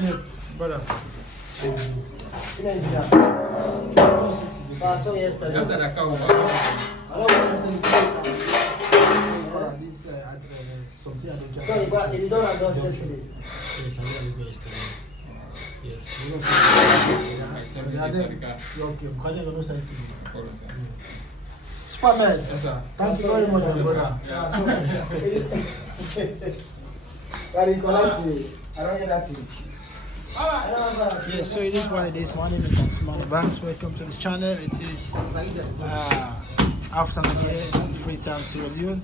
Yeah, brother. Passou yesterday. Essa era a calma. This something I don't So he done a dust yesterday. Yes, I did it yesterday. Yes. Okay, because I don't know something. Superman. Yes, sir. Thank you very much, my brother. I don't hear that thing. Yeah, so it is what it is. My name is Ansumana. Welcome to the channel. It is afternoon here in Freetown Sierra Leone.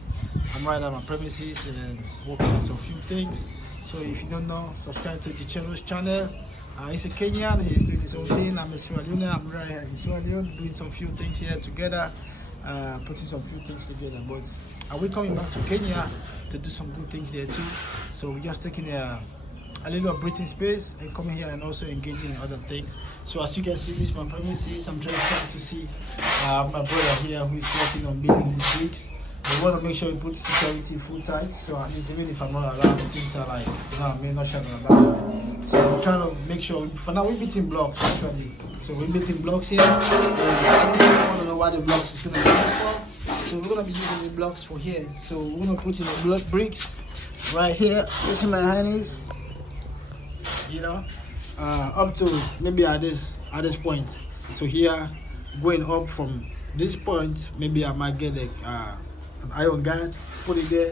I'm right at my premises and working on some few things. So if you don't know, subscribe to Gichero's channel. He's a Kenyan, he's doing his own thing. I'm a Sierra Leone, I'm right here in Sierra Leone doing some few things here together, putting some few things together. But we're coming back to Kenya to do some good things there too. So we're just taking a little breathing space and coming here and also engaging in other things. So as you can see, this is my premises. I'm trying to see my brother here who is working on building these bricks. We want to make sure we put security full tight, so at least even if I'm not around, things are like, you know, I may not shut down. So we're trying to make sure, for now we're beating blocks actually. So we're beating blocks here. I want to know what the blocks is going to be used for. So we're going to be using the blocks for here. So we're going to put in the block bricks right here. You see my hands, you know, up to maybe at this point. So here, going up from this point, maybe I might get like an iron guard, put it there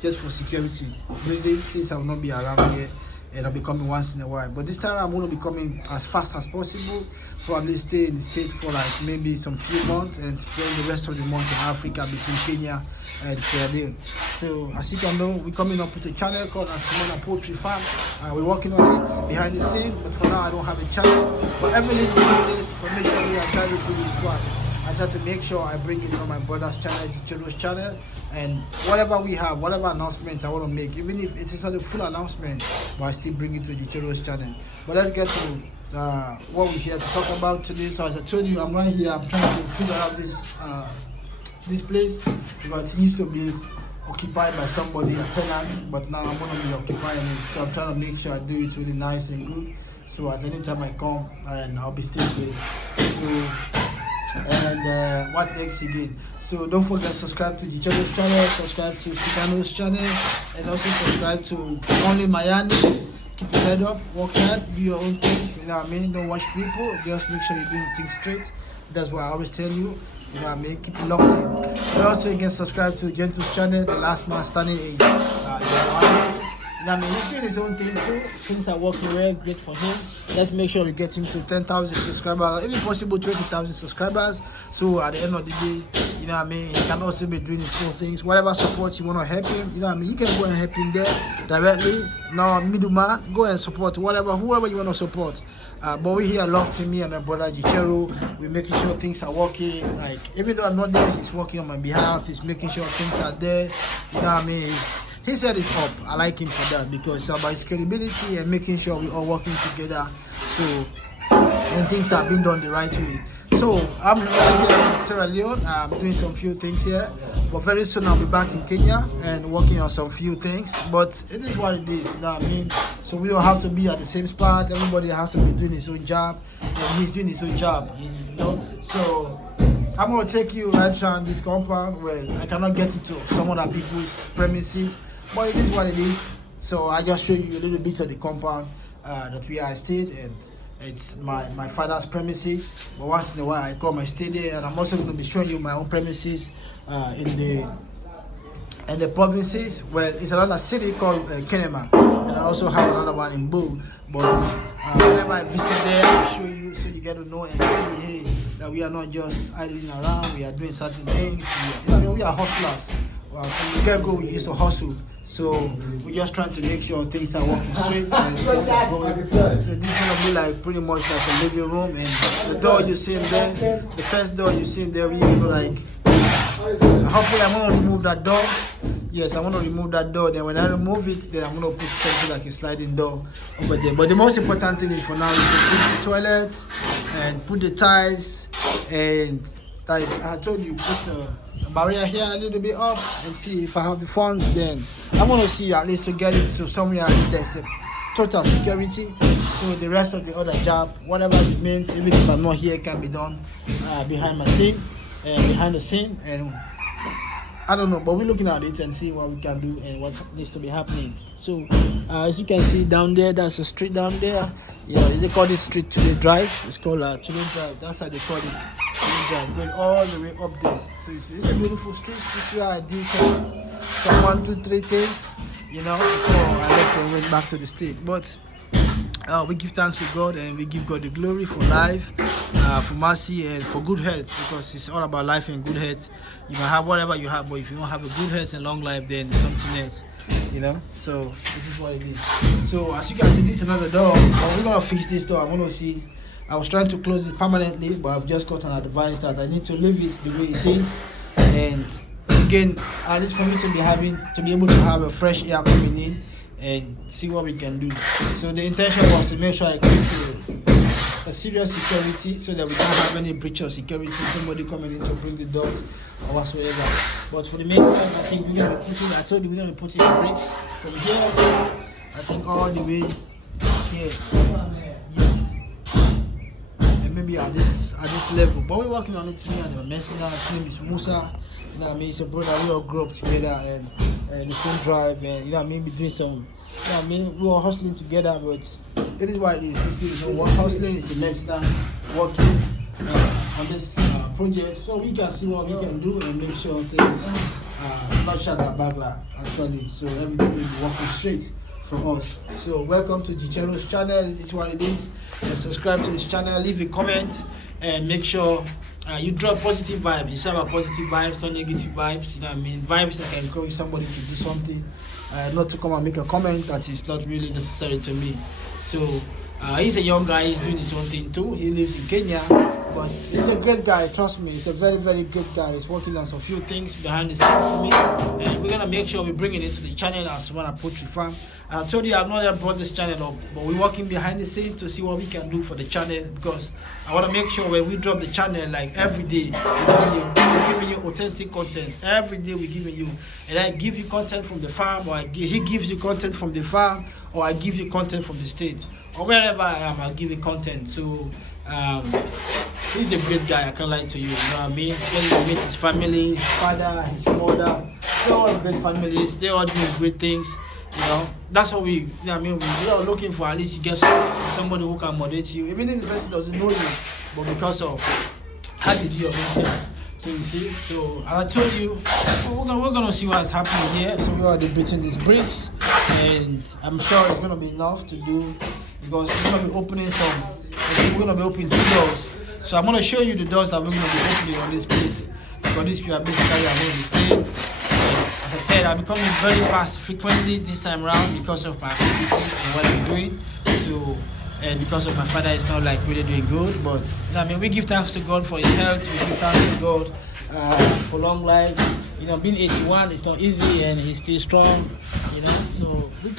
just for security reasons, since I will not be around here and I'll be coming once in a while. But this time I'm going to be coming as fast as possible, probably stay in the state for like maybe some few months and spend the rest of the month in Africa between Kenya and Sierra Leone. So as you can know, we're coming up with a channel called Ansumana Poultry Farm. We're working on it behind the scene, but for now I don't have a channel. But every little information we are trying to do is what I try to make sure I bring it on my brother's channel, Gichero's channel, and whatever we have, whatever announcements I want to make, even if it is not a full announcement, but I still bring it to Gichero's channel. But let's get to what we're here to talk about today. So as I told you, I'm right here. I'm trying to figure out this place because it used to be occupied by somebody, a tenant, but now I'm going to be occupying it. So I'm trying to make sure I do it really nice and good. So as anytime I come, and I'll be staying with. And what next again? So don't forget to subscribe to Gichero's channel, subscribe to Sikano's channel, and also subscribe to Only Miami. Keep your head up, work hard, do your own things, you know what I mean? Don't watch people, just make sure you're doing things straight. That's what I always tell you, you know what I mean? Keep it locked in. And also you can subscribe to Gentle's channel, The Last Man Standing in I mean, he's doing his own thing too. Things are working well, great for him. Let's make sure we get him to 10,000 subscribers, if possible 20,000 subscribers. So at the end of the day, you know what I mean, he can also be doing his own things. Whatever support you want to help him, you know what I mean, you can go and help him there directly. No middleman, go and support whoever you want to support. But we're here locked in, me and my brother Gichero. We're making sure things are working. Like, even though I'm not there, he's working on my behalf. He's making sure things are there. You know what I mean? His head is up. I like him for that because it's about his credibility and making sure we're all working together. So, and things are being done the right way. So I'm right here in Sierra Leone. I'm doing some few things here, but very soon I'll be back in Kenya and working on some few things. But it is what it is, you know what I mean? So we don't have to be at the same spot. Everybody has to be doing his own job, and he's doing his own job, you know. So I'm gonna take you right around this compound. Well, I cannot get into some other people's premises, but it is what it is. So I just show you a little bit of the compound that we are stayed, and it's my father's premises. But once in a while I come and stay there, and I'm also going to be showing you my own premises in the provinces. Well, it's another city called Kenema, and I also have another one in Boo. But whenever I visit there, I'll show you so you get to know and see, hey, that we are not just idling around. We are doing certain things. We are hustlers. Well, from the get-go, we used to hustle. So we're just trying to make sure things are working straight and things are going. So this is gonna be like pretty much like a living room, and the door you see in there, the first door you see in there, we even like. Hopefully, I'm gonna remove that door. Yes, I want to remove that door. Then when I remove it, then I'm gonna put something like a sliding door over there. But the most important thing is for now is to put the toilet and put the tiles, and like I told you, put a barrier here a little bit up and see if I have the funds. Then I'm gonna see at least to get it so somewhere at least there's a total security. So the rest of the other job, whatever remains, even if I'm not here, can be done behind the scene, and I don't know, but we're looking at it and see what we can do and what needs to be happening. So as you can see down there, that's a street down there. They call this street Today Drive. It's called Today Drive. That's how they call it. Today Drive, going all the way up there. So it's a beautiful street. This is where I did some 1, 2, 3 things, before I left and went back to the state. But we give thanks to God, and we give God the glory for life, for mercy, and for good health, because it's all about life and good health. You can have whatever you have, but if you don't have a good health and long life, then it's something else, So it is what it is. So as you can see, this is another door, but we're gonna fix this door. I was trying to close it permanently, but I've just got an advice that I need to leave it the way it is, and again, at least for me to be able to have a fresh air coming in and see what we can do. So the intention was to make sure I create a serious security, so that we don't have any breach of security, somebody coming in to bring the dogs or whatsoever. But for the meantime, I think we're going to be putting, I told you we're going to be putting the bricks from here, I think all the way here. Yes. And maybe at this level. But we're working on it, me and the messenger. His name is Musa. He's a brother. We all grew up together and the same drive, and maybe doing some, we were hustling together, but it is what it is. This kid is not hustling, it's a messenger working on this project, so we can see what we can do and make sure things not shut our bagla actually, so everything will be working straight from us. So welcome to Gichero's channel. This is what it is. Subscribe to this channel, leave a comment, and make sure you drop positive vibes. You serve a positive vibes, not negative vibes. Vibes that can encourage somebody to do something, not to come and make a comment that is not really necessary to me. So he's a young guy, he's doing his own thing too. He lives in Kenya, but he's a great guy, trust me. He's a very, very good guy. He's working on some few things behind the scenes for me, and we're gonna make sure we bring it into the channel as when I put the farm. I told you I've not yet brought this channel up, but we're working behind the scenes to see what we can do for the channel, because I want to make sure when we drop the channel, like every day, we're giving you authentic content. Every day we're giving you, and I give you content from the farm, or he gives you content from the farm, or I give you content from the state, or wherever I am, I'll give you content. So he's a great guy, I can't lie to you, you know what I mean? When you meet his family, his father, his mother, they're all great families, they all doing great things. That's what we are looking for. At least you get somebody who can moderate you, even if the person doesn't know you, but because of how you do your own things. So you see, so as I told you, we're gonna see what's happening here. So we are debating these bricks, and I'm sure it's gonna be enough to do, because we're gonna be opening we're gonna be opening 2 doors. So I'm gonna show you the doors that we're gonna be opening on this place, because these people are basically at home staying. As I said, I'm becoming very fast frequently this time around because of my activities and what I'm doing. So, and because of my father, it's not like really doing good. But we give thanks to God for his health. We give thanks to God for long life. Being 81, it's not easy, and he's still strong. So we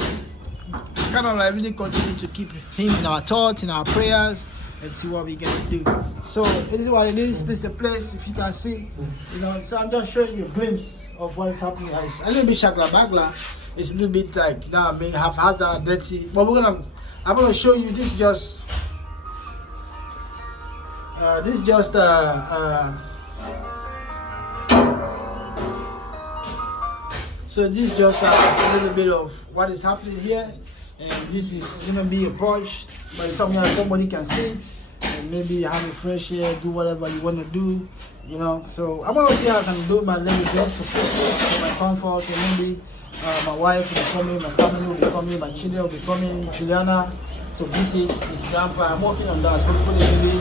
kind of like really continue to keep him in our thoughts, in our prayers, and see what we can do. So this is what it is. This is the place, if you can see. So I'm just showing you a glimpse of what is happening. It's a little bit shagla bagla. It's a little bit like haphazard, dirty. But I'm gonna show you this. So this is just a little bit of what is happening here, and this is gonna be a porch, but it's somewhere somebody can sit and maybe have a fresh air, do whatever you want to do. So I'm gonna see how I can do my level best to fix it for my comfort, and maybe my wife will be coming, my family will be coming, my children will be coming, Juliana, to visit his grandpa. I'm working on that. Hopefully maybe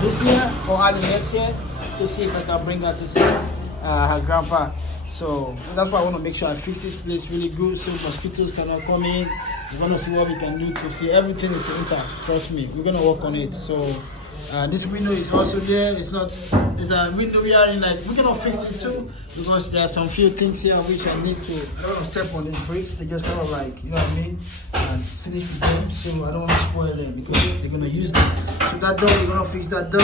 this year or early next year, to see if I can bring her to see her grandpa. So that's why I want to make sure I fix this place really good, so mosquitoes cannot come in. We're gonna see what we can do to see everything is intact. Trust me, we're gonna work on it. So this window is also there. It's a window we are in, like we cannot fix it too, because there are some few things here which I need to. I don't want to step on these bricks. They just kind of like, you know what I mean, and finish with them. So I don't want to spoil them because they're gonna use them. So that door, we're gonna fix that door.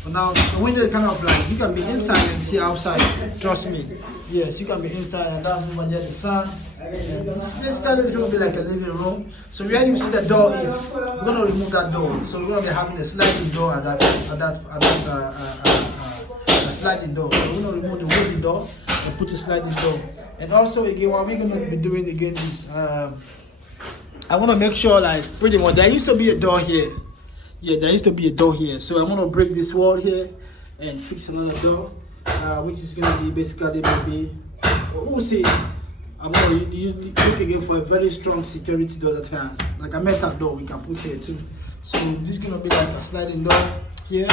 For now, the window is kind of like, you can be inside and see outside. Trust me. Yes, you can be inside and that's over there, the sun. This basically is going to be like a living room. So where you see the door is, we're going to remove that door. So we're going to be having a sliding door at that sliding door. So we're going to remove the wooden door and put a sliding door. And also again, what we're going to be doing again is, I want to make sure, like, pretty much, there used to be a door here. Yeah, there used to be a door here. So I'm going to break this wall here and fix another door, which is going to be basically maybe, we'll see. I'm going to usually look again for a very strong security door that can, like a metal door we can put here too. So this is going to be like a sliding door here.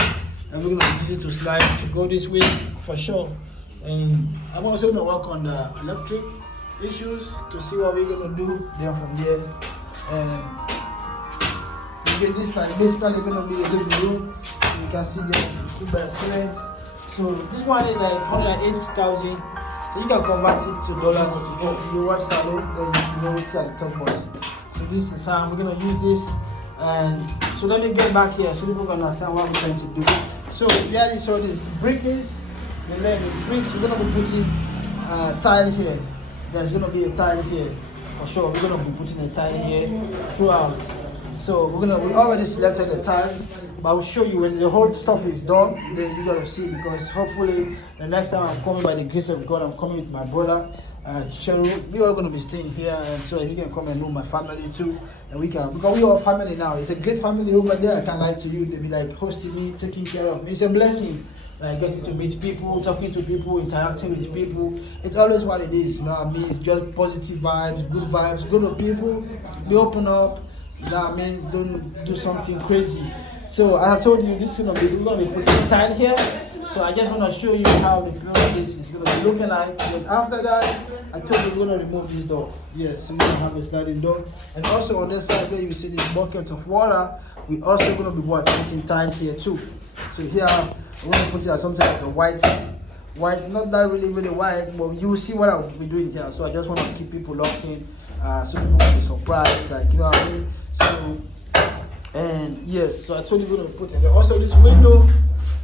And we're going to use it to slide to go this way for sure. And I'm also going to work on the electric issues to see what we're going to do. Then from there, and again, this time basically going to be a living room. You can see the 2 cement. So this one is like 108,000. So you can convert it to dollars. If you watch salon, then you know it's at the top box. So this is how we're going to use this. And so let me get back here so people can understand what we're trying to do. So yeah, so this brick is the leg is bricks. We're going to be putting tile here. There's going to be a tile here for sure. We're going to be putting a tile here throughout. So we already selected the tiles, but I'll show you when the whole stuff is done. Then you're gonna see, because hopefully the next time I'm coming, by the grace of God, I'm coming with my brother Cheryl. We are gonna be staying here, and so he can come and know my family too, and we can, because we are family now. It's a great family over there. I can't lie to you. They be like hosting me, taking care of me. It's a blessing. Like getting to meet people, talking to people, interacting with people. It's always what it is. You know what I mean? It's just positive vibes, good with people. Be open up. You know what I mean? Don't do something crazy. So as I told you, this is we're gonna be putting a tile here. So I just want to show you how the building is gonna be looking like. But after that, I told you we're gonna remove this door. Yes, so we're gonna have a sliding door. And also on this side where you see this bucket of water, we also gonna be putting tiles here too. So here we're gonna put it as something like a white, not that really white, but you will see what I'll be doing here. So I just want to keep people locked in, so people will be surprised, like, you know what I mean? So, and yes, so I told you we're gonna put in there. Also this window,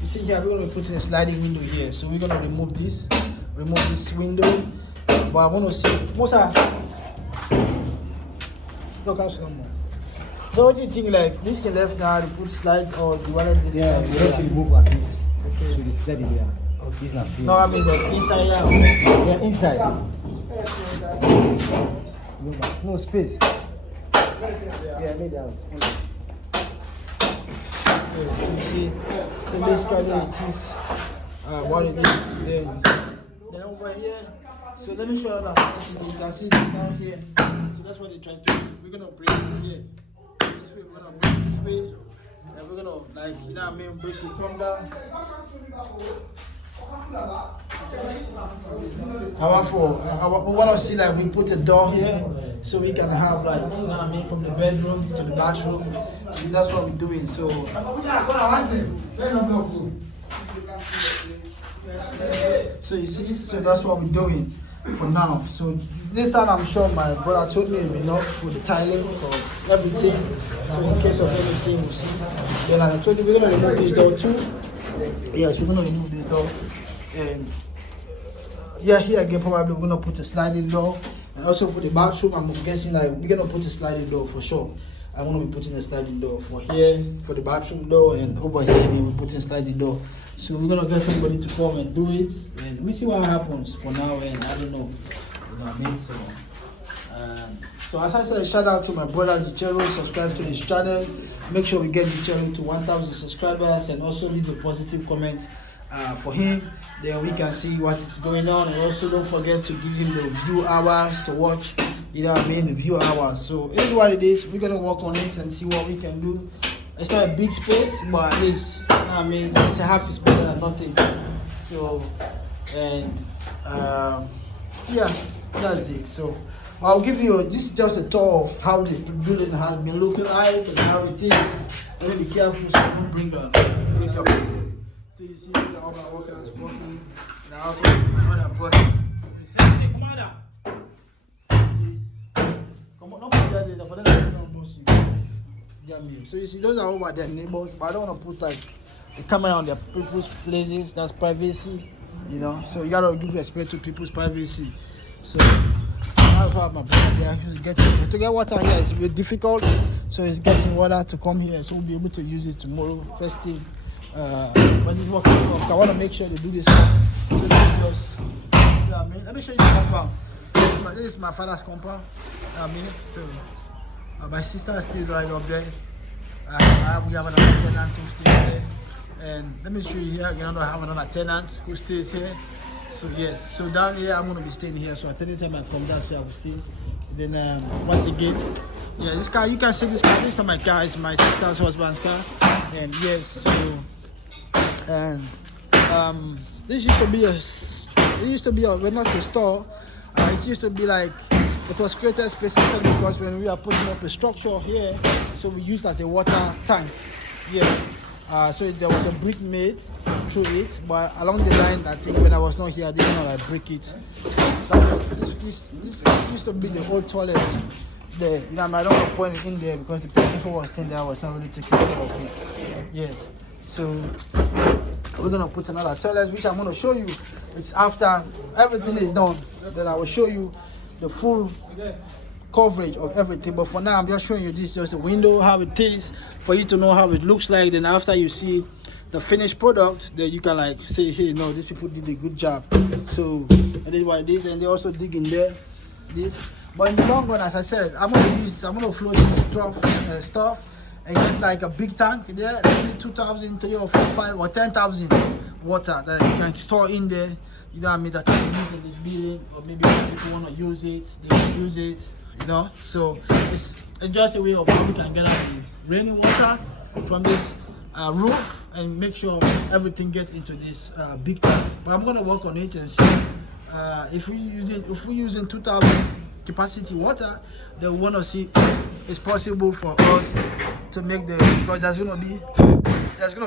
you see here, we're gonna be putting a sliding window here. So we're gonna remove this window. But I want to see what's that? Don't catch no more. So what do you think, like this can left now to put slide, or do you want this? Yeah, we just remove like this. Okay. So the sliding there. Okay. This not free. No, I mean like inside, yeah. Yeah, inside. No space. Yeah, lay down. Yeah, so you see, so basically it is what it is. Then over here, so let me show you that. You can see it down here. So that's what they're trying to do. We're gonna bring it here. This way, we're gonna bring it this way. And we're gonna, like, you know what I mean, break it, come down. We want to see, like, we put a door here so we can have, like, you know what I mean, from the bedroom to the bathroom. So that's what we're doing. So you see, so that's what we're doing for now. So this time I'm sure my brother told me it's enough with the tiling or everything. So in case of anything, we'll see. Then I told you we're gonna remove this door too. Yes, we're gonna remove this door. And yeah, here again probably we're gonna put a sliding door, and also for the bathroom I'm guessing like we're gonna put a sliding door for sure. I'm gonna be putting a sliding door for here, for the bathroom door, and over here we're putting a sliding door. So we're gonna get somebody to come and do it, and we see what happens for now. And I don't know, you know what I mean. So as I said, shout out to my brother Gichero. Subscribe to his channel. Make sure we get Gichero to 1,000 subscribers, and also leave a positive comment for him. Then we can see what is going on, and also don't forget to give him the view hours to watch. You know what I mean, the view hours. So it's what it is. We're gonna work on it and see what we can do. It's not a big space, but at least, you know what I mean, it's a half is better than nothing. So, and yeah, that's it. So I'll give you this is just a tour of how the building has been looking like and how it is. But be careful so you don't break up. So you see, these are all my workers working. And I also have my other brother. Hey, come on down. See, come on, don't forget that for them to boss you. So you see, those are all my their neighbors, but I don't want to put like the camera on their people's places. That's privacy, you know. So you gotta give respect to people's privacy. So I have my brother there who's getting to get water here is a bit difficult. So he's getting water to come here, so we'll be able to use it tomorrow, first thing. When this work is off, I want to make sure they do this work. So this is, I mean, let me show you the compound. This is my father's compound. I mean, so my sister stays right up there. We have another tenant who stays there. And let me show you here again. I have another tenant who stays here. So yes, so down here I'm gonna be staying here. So at any time I come down here, I will stay. Then once again, yeah, this car, you can see this car. This is not my car. It's my sister's husband's car. And yes, so and this used to be well, not a store. It used to be like, it was created specifically because when we are putting up a structure here, so we used as a water tank. Yes. So there was a brick made through it, but along the line, I think when I was not here, I didn't know I break it. This used to be the old toilet there. You know, I don't want to point it in there because the person who was staying there was not really taking care of it. Yes. So we're gonna put another toilet, which I'm gonna show you. It's after everything is done, then I will show you the full coverage of everything. But for now, I'm just showing you this, just a window, how it is, for you to know how it looks like. Then after you see the finished product, then you can like say, hey, no, these people did a good job. So that is what it is. And they also dig in there, this. But in the long run, as I said, I'm gonna flow this stuff and get like a big tank there, maybe 2,000, 3 or 5 or 10,000 water that you can store in there. You know what I mean? That can use in this building, or maybe if people want to use it, they can use it. You know, so it's just a way of how we can get out the rainy water from this roof and make sure everything gets into this big tank. But I'm gonna work on it and see if we're using 2,000 capacity water, then we want to see if it's possible for us to make because there's gonna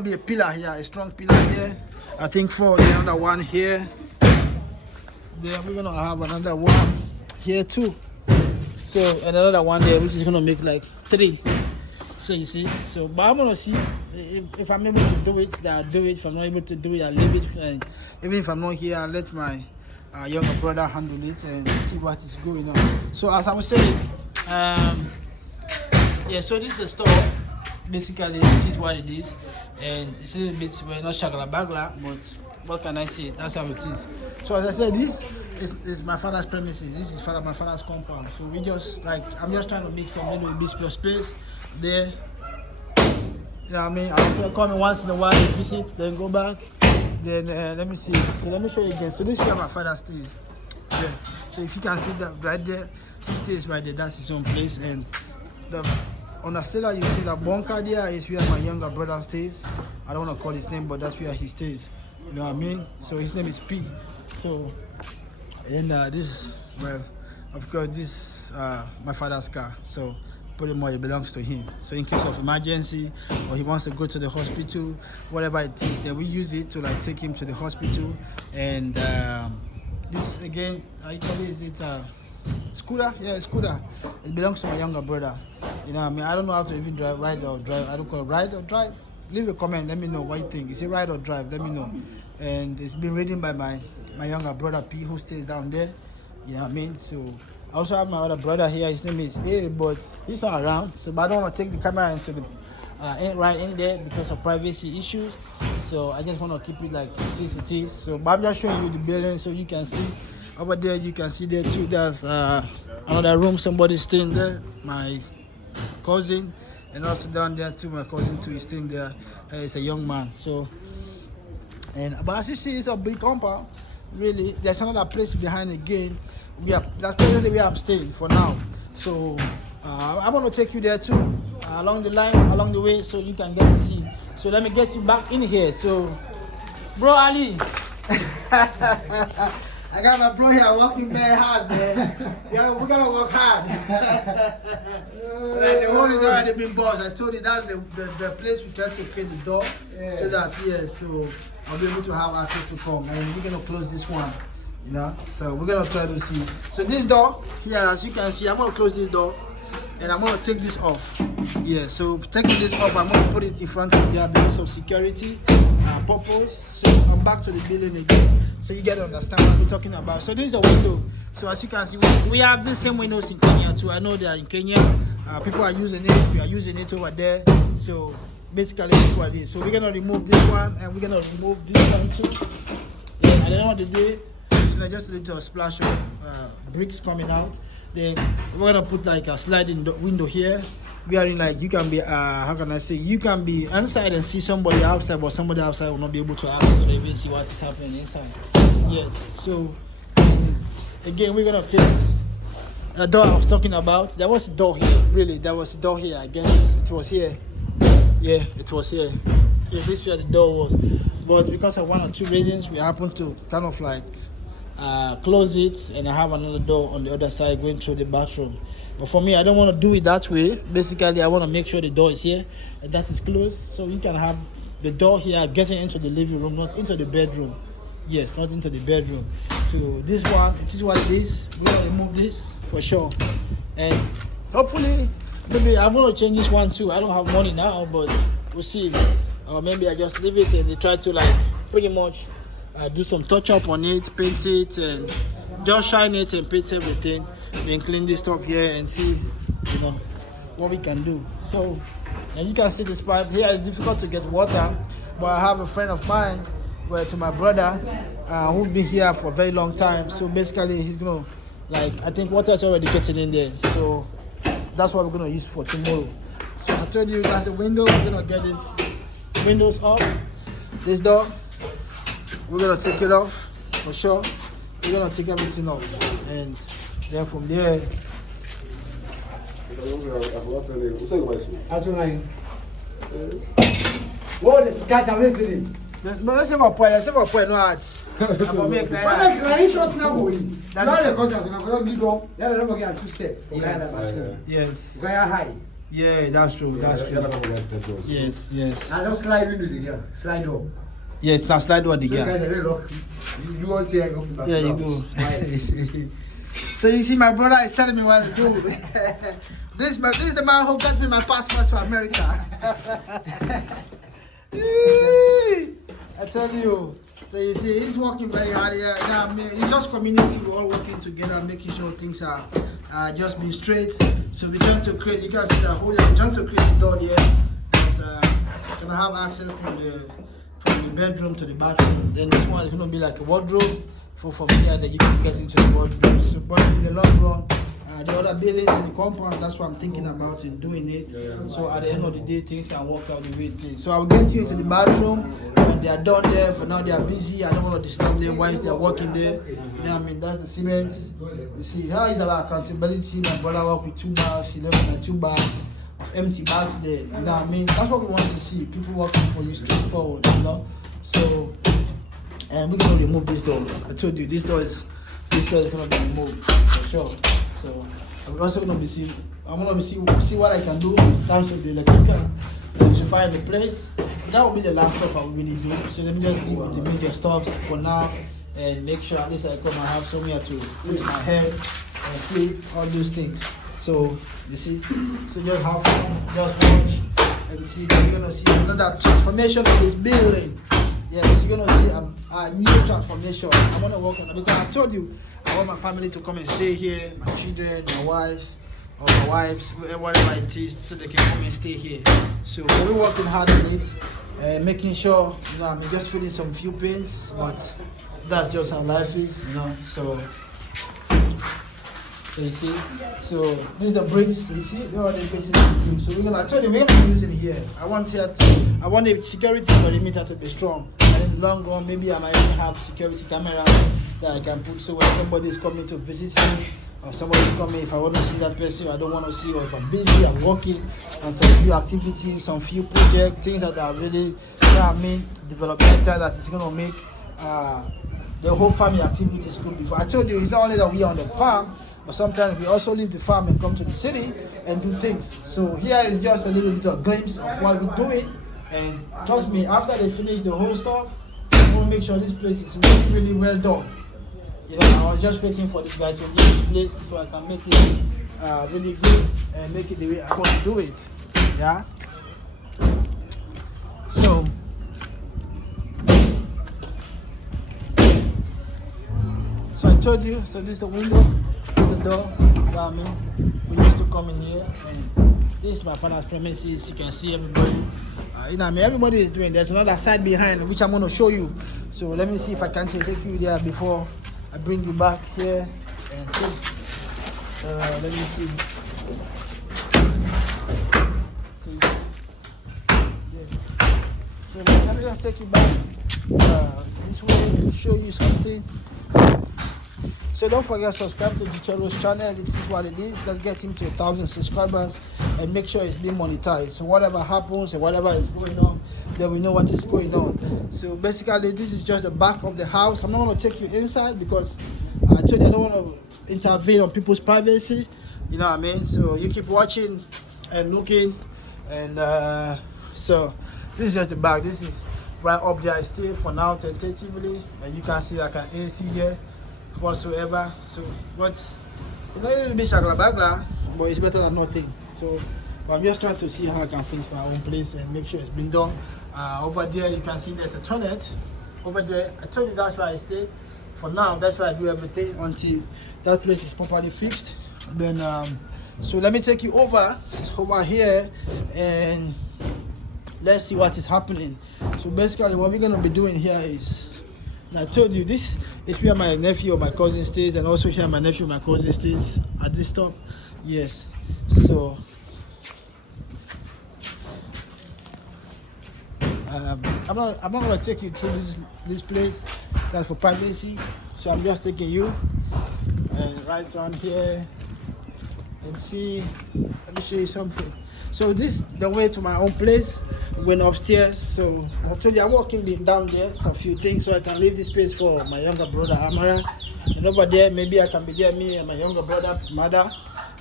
be a pillar here, a strong pillar here. I think for another one here. Then we're gonna have another one here too. So another one there, which is gonna make like 3. So you see, so but I'm gonna see if I'm able to do it, then I'll do it. If I'm not able to do it, I'll leave it. And even if I'm not here, I'll let my younger brother handle it and see what is going on. So as I was saying, yeah, so this is a store. Basically, this is what it is, and it's a little bit, well, not shagala bagla, but what can I say? That's how it is. So as I said, this is my father's premises. This is my father's compound. So we just like, I'm just trying to make some little bit of space there. You know what I mean? I'll still come once in a while to visit, then go back. Then let me see. So let me show you again. So this is where my father stays. Yeah. So if you can see that right there, he stays right there. That's his own place. And on the cellar, you see that bunker there is where my younger brother stays. I don't want to call his name, but that's where he stays. You know what I mean? So his name is P. So, and this, well, of course, this my father's car. So pretty much it belongs to him. So in case of emergency, or he wants to go to the hospital, whatever it is, then we use it to like take him to the hospital. And this again, I call it, it's a scooter. Yeah, scooter. It belongs to my younger brother. You know what I mean? I don't know how to even ride or drive. I don't call it ride or drive. Leave a comment, let me know what you think. Is it ride or drive? Let me know. And it's been ridden by my younger brother P, who stays down there. You know what I mean? So I also have my other brother here. His name is A, but he's not around. So but I don't want to take the camera into the right in there because of privacy issues. So I just want to keep it like it is. So but I'm just showing you the building so you can see. Over there you can see there too. There's another room. Somebody's staying there. My cousin. And also down there too, my cousin too is staying there. He's a young man. So, but as you see, it's a big compound. Really, there's another place behind again. That's basically where I'm staying for now. So I'm gonna take you there too, along the way, so you can get to see. So let me get you back in here. So, bro Ali. I got my bro here working very hard, man. Yeah, we're gonna work hard. Like the hole is already been bought. I told you that's the place we tried to create the door, so that so I'll be able to have access to come. And we're gonna close this one, you know. So we're gonna try to see. So this door here, as you can see, I'm gonna close this door, and I'm gonna take this off. Yeah, so taking this off, I'm gonna put it in front of there because of security purpose. So I'm back to the building again, so you get to understand what we're talking about. So this is a window. So as you can see, we have the same windows in Kenya too. I know they are in Kenya. People are using it. We are using it over there. So basically, this is what it is. So we're gonna remove this one, and we're gonna remove this one too. Yeah, at the end of the day, just a little splash of bricks coming out. Then we're gonna put like a sliding window here. We are in like, you can be how can I say, you can be inside and see somebody outside, but somebody outside will not be able to access to even see what is happening inside. Yes, so again, we're gonna create a door I was talking about. There was a door here, really. There was a door here, I guess. It was here. Yeah, it was here. Yeah, this is where the door was. But because of one or two reasons, we happened to kind of like close it, and I have another door on the other side going through the bathroom. But for me, I don't want to do it that way. Basically, I want to make sure the door is here and that is closed, so you can have the door here getting into the living room, not into the bedroom. Yes, not into the bedroom. So this one, it is what it is. We're gonna remove this for sure, and hopefully maybe I'm gonna change this one too. I don't have money now, but we'll see. Or maybe I just leave it and they try to like pretty much do some touch up on it, paint it, and just shine it and paint everything. Then clean this stuff here and see, you know, what we can do. So, and you can see this part here is difficult to get water, but I have a friend of mine, to my brother, who's been here for a very long time. So basically, he's gonna, like, I think water is already getting in there. So that's what we're gonna use for tomorrow. So I told you that's a window. We're gonna get this windows up. This door, we're gonna take it off for sure. We're gonna take everything off, and then from there. What is catch a visiting? But let's have a point. Let's have a point. No art. Not the contract. I'm going to be wrong. Let me know again. 2 steps. Yes. Very high. Yeah, that's true. That's true. Yes, yes. I just slide into the girl. Slide up. Yes, now slide over the So gap. you want to go back? Yeah, you go. So you see, my brother is telling me what to do. This is the man who got me my passport for America. I tell you. So you see, he's working very hard here. Yeah, I mean, it's just community. We're all working together, making sure things are just being straight. So we're trying to create. You can see the whole. We're trying to create the door there. Can I have access from the bedroom to the bathroom? Then this one is going to be like a wardrobe. From here, that you can get into the wardrobe. So, but in the long run, the other buildings in the compound, that's what I'm thinking about in doing it. So at the end of the day, things can work out the way it is. So I will get you into the bathroom when they are done there. For now, they are busy. I don't want to disturb them whilst they are working there. You know what I mean? That's the cement. You see, how is our accountability? My brother work with 2 bags. He left with 2 bags of empty bags there. You know what I mean? That's what we want to see. People working for you straightforward. You know. So, and we're gonna remove this door. I told you this door is gonna be removed for sure. So I'm also gonna be see what I can do in terms of the electrical, electrifying the place. That will be the last stuff I will really do. So let me just deal with the major stuff for now and make sure at least I come and have somewhere to put my head and sleep, all those things. So you see, so just have fun, just watch and see that you're gonna see another transformation of this building. Yes, you're gonna see a new transformation. I wanna work on it because I told you I want my family to come and stay here, my children, my wife, or my wives, whatever it is, so they can come and stay here. So we're working hard on it, making sure, you know, I'm just filling some few paints, but that's just how life is, you know. So you see, so this is the bricks. You see, they are the bricks. So we're gonna. I told you we're gonna be using here. I want the security perimeter to be strong. And in the long run, maybe I might even have security cameras that I can put. So when somebody is coming to visit me, or somebody is coming, if I want to see that person, I don't want to see, or if I'm busy, I'm working on some few activities, some few projects, things that are really, you know what I mean, developmental that is gonna make the whole family activities good. Before I told you, it's not only that we are on the farm. But sometimes we also leave the farm and come to the city and do things. So here is just a little bit of glimpse of what we're doing. And trust me, after they finish the whole stuff, we want to make sure this place is really, really well done. You know, I was just waiting for this guy to get this place so I can make it really good and make it the way I want to do it. Yeah. So I told you, so this is the window, this is the door. You know what I mean? We used to come in here, and this is my father's premises. You can see everybody. You know what I mean? Everybody is doing. There's another side behind, which I'm going to show you. So let me see if I can take you there before I bring you back here. And let me see. So let me just take you back this way and show you something. So don't forget to subscribe to Dichero's channel. This is what it is. Let's get him to 1,000 subscribers and make sure it's being monetized. So whatever happens and whatever is going on, then we know what is going on. So basically, this is just the back of the house. I'm not going to take you inside because I told you I don't want to intervene on people's privacy. You know what I mean? So you keep watching and looking. And so this is just the back. This is right up there still for now tentatively. And you can see like an AC there whatsoever. So but it's not a little bit shagla, but it's better than nothing. So but I'm just trying to see how I can finish my own place and make sure it's been done. Over there you can see there's a toilet over there. I told you that's where I stay for now. That's where I do everything until that place is properly fixed. Then so let me take you over here and let's see what is happening. So basically what we're going to be doing here is, and I told you this is where my nephew or my cousin stays, and also here my nephew or my cousin stays at this top. Yes. So I'm not gonna take you through this place. That's for privacy. So I'm just taking you right around here and see. Let me show you something. So this is the way to my own place. Went upstairs. So as I told you, I'm walking down there. So a few things so I can leave this space for my younger brother Amara. And over there, maybe I can be there, me and my younger brother Mada,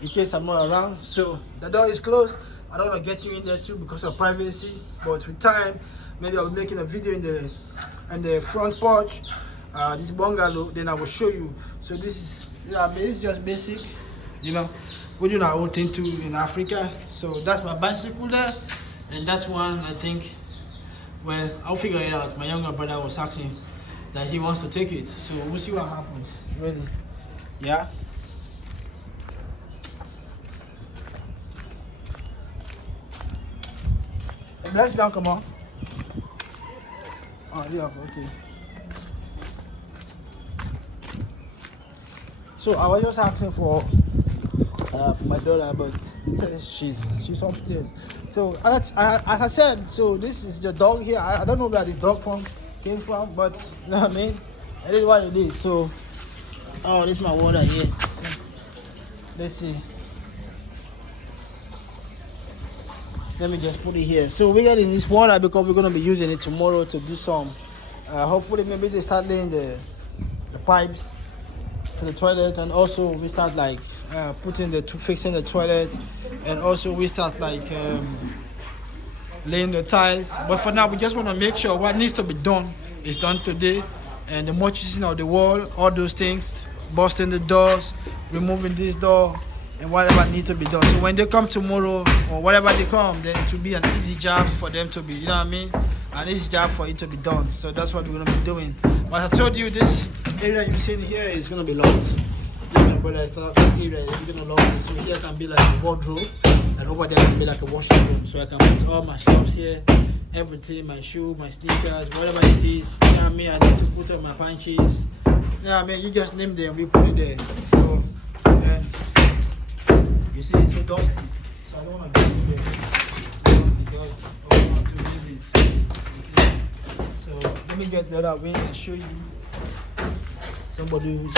in case I'm not around. So the door is closed. I don't want to get you in there too because of privacy. But with time, maybe I'll be making a video in the front porch, this bungalow. Then I will show you. So this is, I mean, it's just basic. You know, we do our own thing too in Africa. So that's my bicycle there. And that one, I think, well, I'll figure it out. My younger brother was asking that he wants to take it. So we'll see what happens, really. Yeah. Let's down, come on. Oh, yeah, okay. So I was just asking for my daughter, but he says she's upstairs. So as I said, so this is the dog here. I don't know where this dog came from, but you know what I mean. It is what it is. So oh, this is my water here. Let's see. Let me just put it here. So we're getting this water because we're gonna be using it tomorrow to do some. Hopefully, maybe they start laying the pipes to the toilet, and also we start like fixing the toilet, and also we start like laying the tiles. But for now we just want to make sure what needs to be done is done today, and the mortising of the wall, all those things, busting the doors, removing this door, and whatever needs to be done. So when they come tomorrow or whatever they come, then it will be an easy job for them to be, you know what I mean, an easy job for it to be done. So that's what we're going to be doing. But I told you this area you're seeing here is going to be locked. But it's not that area, you're going to lock it. So here can be like a wardrobe, and over there can be like a washing room. So I can put all my stuff here, everything, my shoe, my sneakers, whatever it is. You know what I mean? I need to put up my punches. You know what I mean? You just name them, we put it there. So you see it's so dusty. So I don't want to get in there because I don't want to visit. You see? So let me get the other way and show you somebody who's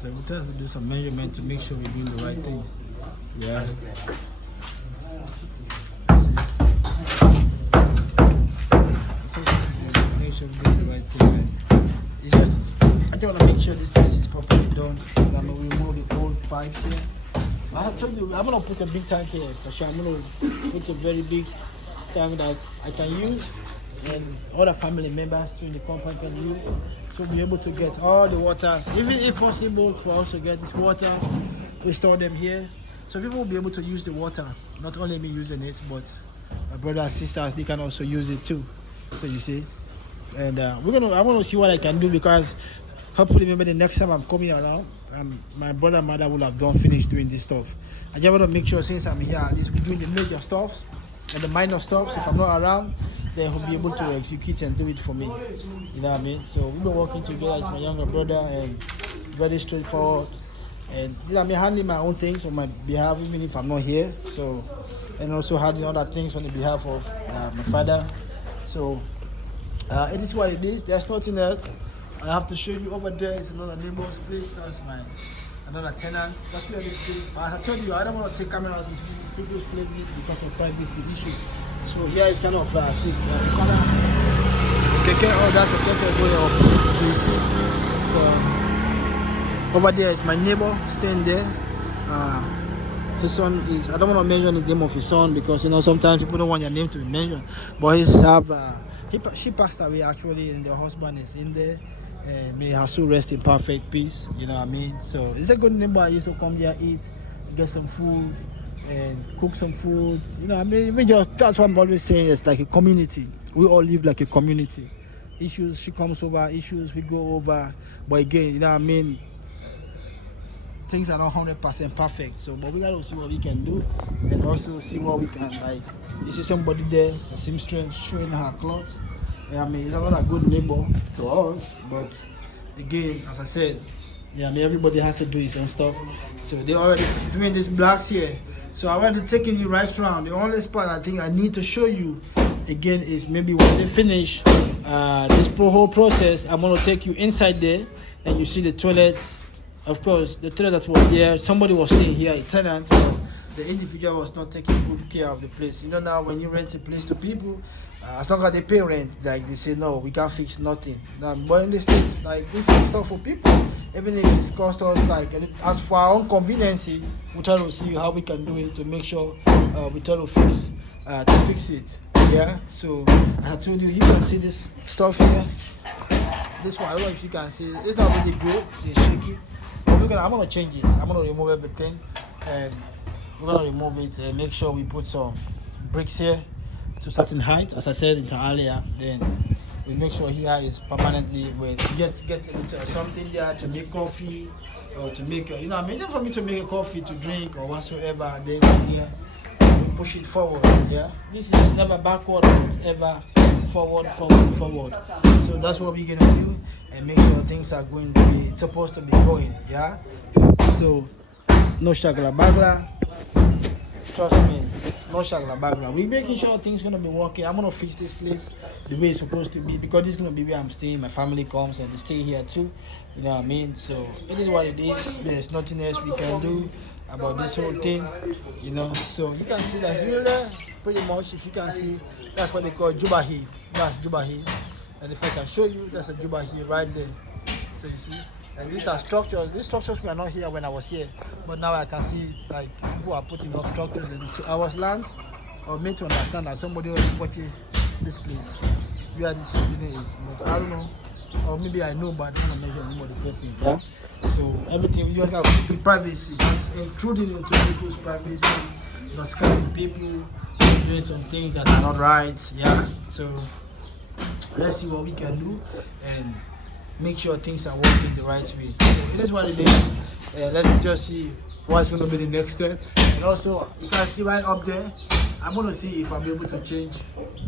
So we try to do some measurement to make sure we're doing the right thing. Yeah. See. Make sure we're doing the right thing. Man. It's just, I just want to make sure this place is properly done. I'm going to remove the old pipes here. I told you, I'm going to put a big tank here for sure. I'm going to put a very big tank that I can use and other family members in the compound can use. So we'll be able to get all the waters, even if possible for us to get these waters, we store them here. So people will be able to use the water, not only me using it, but my brothers and sisters, they can also use it too. So you see, and I want to see what I can do, because hopefully maybe the next time I'm coming around, my brother and mother will have finished doing this stuff. I just want to make sure since I'm here, at least we're doing the major stuffs and the minor stuffs. If I'm not around, then he'll be able to execute and do it for me. You know what I mean? So we've been working together as my younger brother, and very straightforward. And you know, I mean, handling my own things on my behalf, even if I'm not here. So, and also handling other things on the behalf of my father. So it is what it is. There's nothing else. I have to show you over there. It's another neighbor's place. That's another tenant. That's where they stay. As I told you, I don't want to take cameras into people's places because of privacy issues. So here is kind of safe. That's a keke way up. So you see. So over there is my neighbor staying there. His son is, I don't want to mention the name of his son because you know sometimes people don't want your name to be mentioned. But she passed away actually, and the husband is in there. And may her soul rest in perfect peace. You know what I mean? So it's a good neighbor. I used to come there, eat, get some food, and cook some food. You know, I mean, that's what I'm always saying. It's like a community. We all live like a community. Issues, she comes over. Issues, we go over. But again, you know what I mean? Things are not 100% perfect. So, but we gotta see what we can do, and also see what we can like. You see somebody there, a seamstress showing her clothes. I mean, it's not a good neighbor to us, but again, as I said, yeah, I mean, everybody has to do his own stuff. So they're already doing these blocks here. So I already taking you right around. The only spot I think I need to show you again is maybe when they finish this whole process. I'm gonna take you inside there, and you see the toilets. Of course, the toilet that was there, somebody was staying here, a tenant, but the individual was not taking good care of the place. You know, now when you rent a place to people, as long as they pay rent, like they say no, we can't fix nothing. Now, but in the States, like we fix stuff for people, even if it's cost us like as for our own convenience, we try to see how we can do it to make sure we try to fix it. Yeah. So I told you, you can see this stuff here. This one, I don't know if you can see. It's not really good. It's shaky. But I'm gonna change it. I'm gonna remove everything, and we're gonna remove it and make sure we put some bricks here to certain height, as I said earlier. Then we make sure here is permanently where get something there to make coffee or to make you know, I mean, for me to make a coffee to drink or whatsoever. Then here we push it forward. Yeah, this is never backward, but ever forward. So that's what we're gonna do and make sure things are going to be supposed to be going. Yeah. So no shagla bagla. Trust me, no shagla bagla. We're making sure things gonna be working. I'm gonna fix this place the way it's supposed to be, because this is gonna be where I'm staying. My family comes and they stay here too. You know what I mean? So it is what it is. There's nothing else we can do about this whole thing. You know. So you can see the hill there, pretty much. If you can see, that's what they call Juba Hill. That's Juba Hill. And if I can show you, that's a Juba Hill right there. So you see. And these are structures. These structures were not here when I was here, but now I can see like people are putting up structures in 2 hours land, or made to understand that somebody already purchased this place where this company is. But I don't know, or maybe I know, but I don't want to measure anybody person. Yeah. So everything you just have to keep privacy, just intruding into people's privacy, not scamming people, doing some things that are not right. Yeah. So let's see what we can do and make sure things are working the right way. So it is what it is. Let's just see what's going to be the next step. And also, you can see right up there, I'm going to see if I'll be able to change,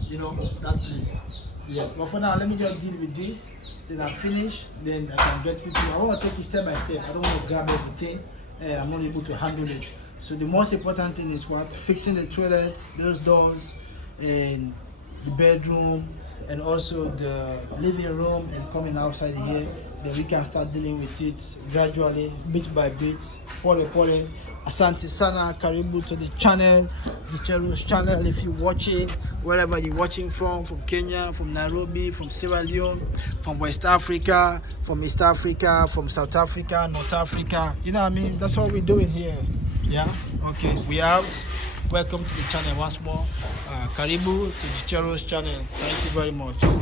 you know, that place. Yes, but for now, let me just deal with this. Then I'm finished. Then I can get people. I want to take it step by step. I don't want to grab everything. I'm not able to handle it. So the most important thing is what? Fixing the toilets, those doors, and the bedroom, and also the living room, and coming outside here then we can start dealing with it gradually, bit by bit. Pole pole. Asante sana, karibu to the channel, Gicheru's channel. If you watch it, wherever you're watching from Kenya, from Nairobi, from Sierra Leone, from West Africa, from East Africa, from South Africa, North Africa, you know what I mean? That's what we're doing here. Yeah, okay, we out. Welcome to the channel once more. Karibu to Gicheru's channel. Thank you very much.